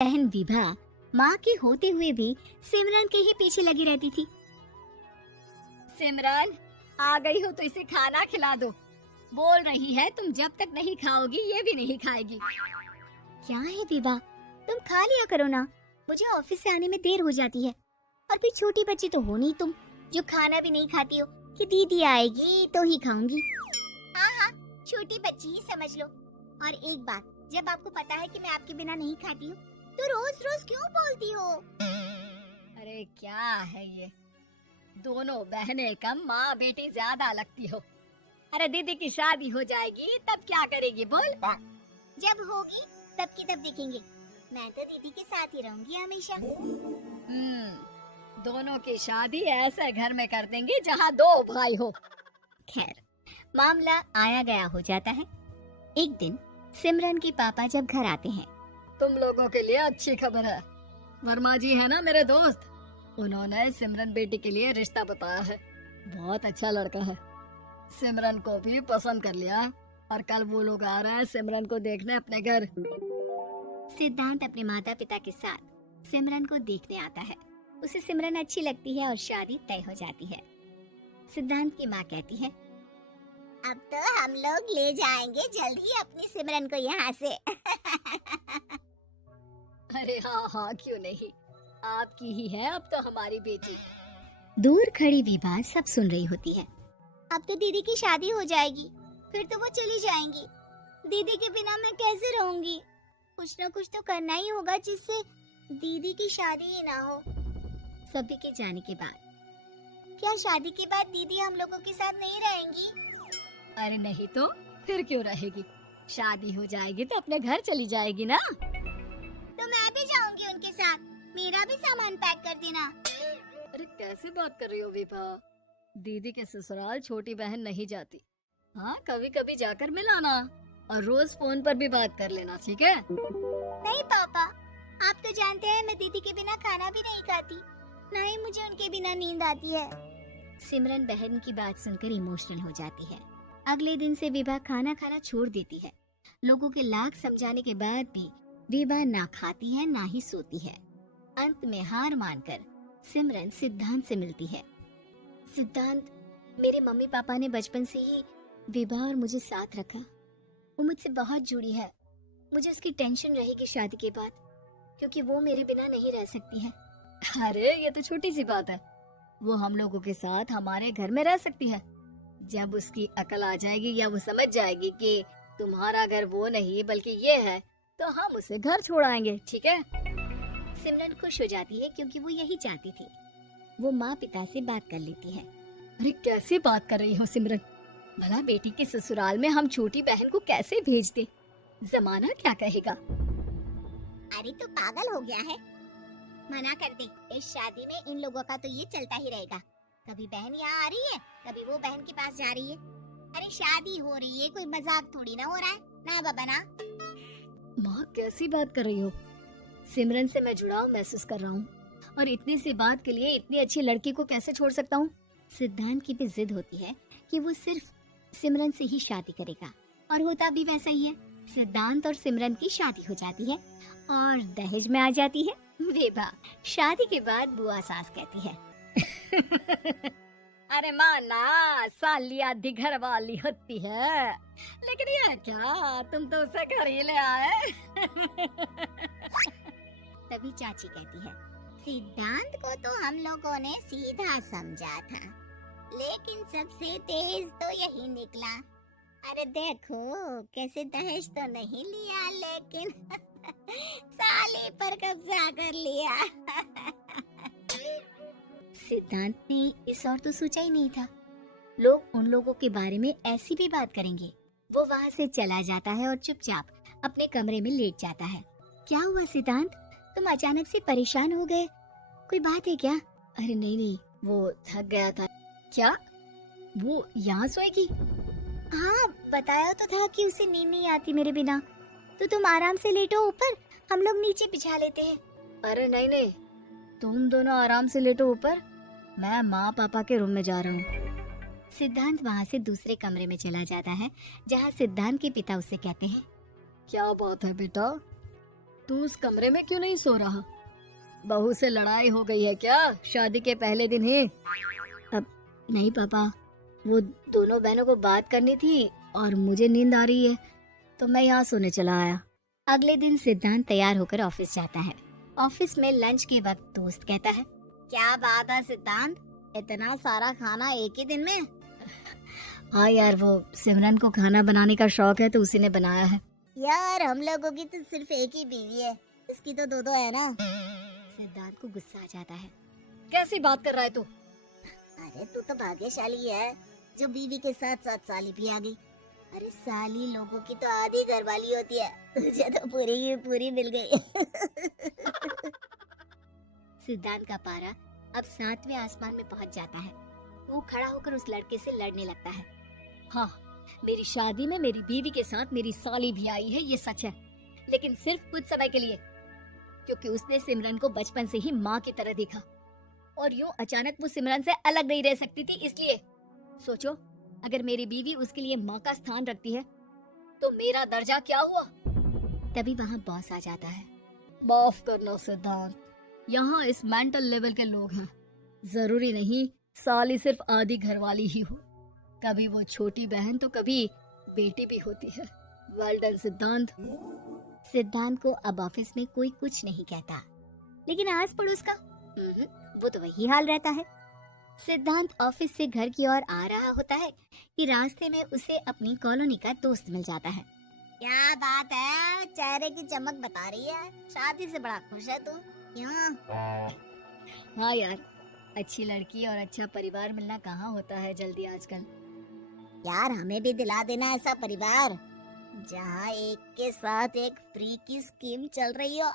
बहन विभा माँ के होते हुए भी सिमरन के ही पीछे लगी रहती थी। सिमरन, आ गई हो तो इसे खाना खिला दो। बोल रही है तुम जब तक नहीं खाओगी ये भी नहीं खाएगी। क्या है विभा, तुम खा लिया करो ना, मुझे ऑफिस से आने में देर हो जाती है। और फिर छोटी बच्ची तो हो नहीं तुम, जो खाना भी नहीं खाती हो कि दीदी आएगी तो ही खाऊंगी। हाँ हाँ, छोटी बच्ची ही समझ लो। और एक बात, जब आपको पता है कि मैं आपके बिना नहीं खाती हूँ तो रोज रोज क्यों बोलती हो? अरे क्या है ये, दोनों बहनें कम माँ बेटी ज्यादा लगती हो। अरे दीदी की शादी हो जाएगी तब क्या करेगी बोल? जब होगी तब की तब देखेंगे। मैं तो दीदी के साथ ही रहूंगी हमेशा। दोनों की शादी ऐसे घर में कर देंगे जहाँ दो भाई हो। खैर, मामला आया गया हो जाता है। एक दिन सिमरन के पापा जब घर आते हैं, तुम लोगों के लिए अच्छी खबर है। वर्मा जी है ना मेरे दोस्त, उन्होंने सिमरन बेटी के लिए रिश्ता बताया है। बहुत अच्छा लड़का है, सिमरन को भी पसंद कर लिया और कल वो लोग आ रहे हैं सिमरन को देखने अपने घर। सिद्धांत अपने माता पिता के साथ सिमरन को देखने आता है। उसे सिमरन अच्छी लगती है और शादी तय हो जाती है। सिद्धांत की माँ कहती है, अब तो हम लोग ले जाएंगे जल्द ही अपनी सिमरन को यहाँ से। अरे हाँ हाँ, क्यों नहीं, आपकी ही है अब तो हमारी बेटी। दूर खड़ी विभा सब सुन रही होती है। अब तो दीदी की शादी हो जाएगी, फिर तो वो चली जाएंगी। दीदी के बिना मैं कैसे रहूंगी? कुछ न कुछ तो करना ही होगा जिससे दीदी की शादी ही ना हो। सभी के जाने के बाद क्या शादी के बाद दीदी हम लोगों के साथ नहीं रहेंगी? अरे नहीं तो फिर क्यों रहेगी? शादी हो जाएगी तो अपने घर चली जाएगी ना। तो मैं भी जाऊंगी उनके साथ, मेरा भी सामान पैक कर देना। अरे कैसे बात कर रही हो विभा, दीदी के ससुराल छोटी बहन नहीं जाती। हाँ, कभी कभी जाकर मिलाना और रोज फोन पर भी बात कर लेना, ठीक है? नहीं पापा, आप तो जानते हैं मैं दीदी के बिना खाना भी नहीं खाती, ना ही मुझे उनके बिना नींद आती है। सिमरन बहन की बात सुनकर इमोशनल हो जाती है। अगले दिन से विभा खाना खाना छोड़ देती है। लोगों के लाख समझाने के बाद भी विभा ना खाती है ना ही सोती है। अंत में हार मानकर सिमरन सिद्धांत से मिलती है। सिद्धांत, मेरे मम्मी पापा ने बचपन से ही विभा और मुझे साथ रखा। वो मुझसे बहुत जुड़ी है। मुझे उसकी टेंशन रहेगी शादी के बाद, क्योंकि वो मेरे बिना नहीं रह सकती है। अरे ये तो छोटी सी बात है, वो हम लोगों के साथ हमारे घर में रह सकती है। जब उसकी अकल आ जाएगी या वो समझ जाएगी कि तुम्हारा घर वो नहीं बल्कि ये है, तो हम उसे घर छोड़ाएंगे, ठीक है? सिमरन खुश हो जाती है क्योंकि वो यही चाहती थी। वो माँ पिता से बात कर लेती है। अरे कैसे बात कर रही हो सिमरन, भला बेटी के ससुराल में हम छोटी बहन को कैसे भेज दे? जमाना क्या कहेगा? अरे तो पागल हो गया है, मना कर दे। इस शादी में इन लोगों का तो ये चलता ही रहेगा, कभी बहन यहाँ आ रही है, कभी वो बहन के पास जा रही है। अरे शादी हो रही है, कोई मजाक थोड़ी ना हो रहा है ना बाबा ना। माँ कैसी बात कर रही हो? सिमरन से मैं जुड़ाव महसूस कर रहा हूँ और इतनी सी बात के लिए इतनी अच्छी लड़की को कैसे छोड़ सकता हूँ? सिद्धांत की भी जिद होती है कि वो सिर्फ सिमरन से ही शादी करेगा, और होता भी वैसा ही है। सिद्धांत और सिमरन की शादी हो जाती है और दहेज में आ जाती है विभा। शादी के बाद बुआ सास कहती है, अरे माँ ना, साली आधी घर वाली होती है, लेकिन ये क्या, तुम तो उसे घर ही ले आए। तभी चाची कहती है, सिद्धांत को तो हम लोगों ने सीधा समझा था, लेकिन सबसे तेज तो यही निकला। अरे देखो कैसे दहेज तो नहीं लिया, लेकिन साली पर कब्जा कर लिया। सिद्धांत ने इस और तो सोचा ही नहीं था, लोग उन लोगों के बारे में ऐसी भी बात करेंगे। वो वहाँ से चला जाता है और चुपचाप अपने कमरे में लेट जाता है। क्या हुआ सिद्धांत, तुम अचानक से परेशान हो गए, कोई बात है क्या? अरे नहीं नहीं, वो थक गया था। क्या वो यहाँ सोएगी? हाँ, बताया तो था कि उसे नींद नहीं आती मेरे बिना। तो तुम आराम से लेटो ऊपर, हम लोग नीचे बिछा लेते हैं। अरे नहीं नहीं, तुम दोनों आराम से लेटो ऊपर, मैं माँ पापा के रूम में जा रहा हूँ। सिद्धांत वहाँ से दूसरे कमरे में चला जाता है, जहाँ सिद्धांत के पिता उससे कहते हैं, क्या बात है बेटा, तू उस कमरे में क्यों नहीं सो रहा? बहू से लड़ाई हो गई है क्या शादी के पहले दिन ही? अब नहीं पापा, वो दोनों बहनों को बात करनी थी और मुझे नींद आ रही है तो मैं यहाँ सोने चला आया। अगले दिन सिद्धांत तैयार होकर ऑफिस जाता है। ऑफिस में लंच के वक्त दोस्त कहता है, क्या बात है सिद्धांत, इतना सारा खाना एक ही दिन में? हाँ यार, वो सिमरन को खाना बनाने का शौक है तो उसी ने बनाया है। यार हम लोगों की तो सिर्फ एक ही बीवी है, इसकी तो दो है ना। सिद्धांत को गुस्सा आ जाता है। कैसी बात कर रहा है तू? अरे तू तो भाग्यशाली है जो बीवी के साथ साथ साली भी आ गई। अरे साली लोगों की तो आधी घरवाली होती है, तुझे तो पूरी की पूरी मिल गई। सिद्धांत का पारा अब 7वें आसमान में पहुंच जाता है। वो खड़ा होकर उस लड़के से लड़ने लगता है। हाँ, मेरी शादी में मेरी बीवी के साथ मेरी साली भी आई है, ये सच है, लेकिन सिर्फ कुछ समय के लिए, क्योंकि उसने सिमरन को बचपन से ही माँ की तरह देखा और यूं अचानक वो सिमरन से अलग नहीं रह सकती थी। इसलिए सोचो, अगर मेरी बीवी उसके लिए माँ का स्थान रखती है तो मेरा दर्जा क्या हुआ? तभी वहाँ बॉस आ जाता है। माफ करना सिद्धांत, यहाँ इस मेंटल लेवल के लोग हैं, जरूरी नहीं साली सिर्फ आधी घरवाली ही हो, कभी वो छोटी बहन तो कभी बेटी भी होती है। वेल डन सिद्धांत। सिद्धांत को अब ऑफिस में कोई कुछ नहीं कहता, लेकिन आस पड़ोस का वो तो वही हाल रहता है। सिद्धांत ऑफिस से घर की ओर आ रहा होता है कि रास्ते में उसे अपनी कॉलोनी का दोस्त मिल जाता है। क्या बात है, चेहरे की चमक बता रही है, शादी से बड़ा खुश है तू, क्यों? हाँ यार, अच्छी लड़की और अच्छा परिवार मिलना कहाँ होता है जल्दी आजकल। यार हमें भी दिला देना ऐसा परिवार जहाँ एक के साथ एक फ्री की स्कीम चल रही हो।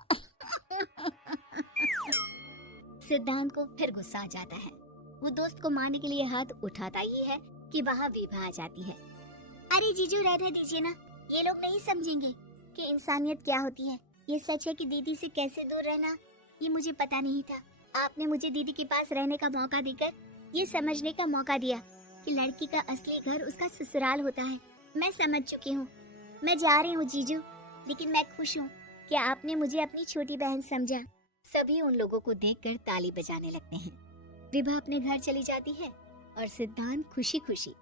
सिद्धांत को फिर गुस्सा आ जाता है। वो दोस्त को मारने के लिए हाथ उठाता ही है कि वहाँ विभा आ जाती है। अरे जीजू रहने दीजिए ना, ये लोग नहीं समझेंगे कि इंसानियत क्या होती है। ये सच है कि दीदी से कैसे दूर रहना ये मुझे पता नहीं था। आपने मुझे दीदी के पास रहने का मौका देकर ये समझने का मौका दिया कि लड़की का असली घर उसका ससुराल होता है। मैं समझ चुकी हूँ, मैं जा रही हूँ जीजू, लेकिन मैं खुश हूँ कि आपने मुझे अपनी छोटी बहन समझा। सभी उन लोगों को देखकर ताली बजाने लगते हैं। विभा अपने घर चली जाती है और सिद्धांत खुशी खुशी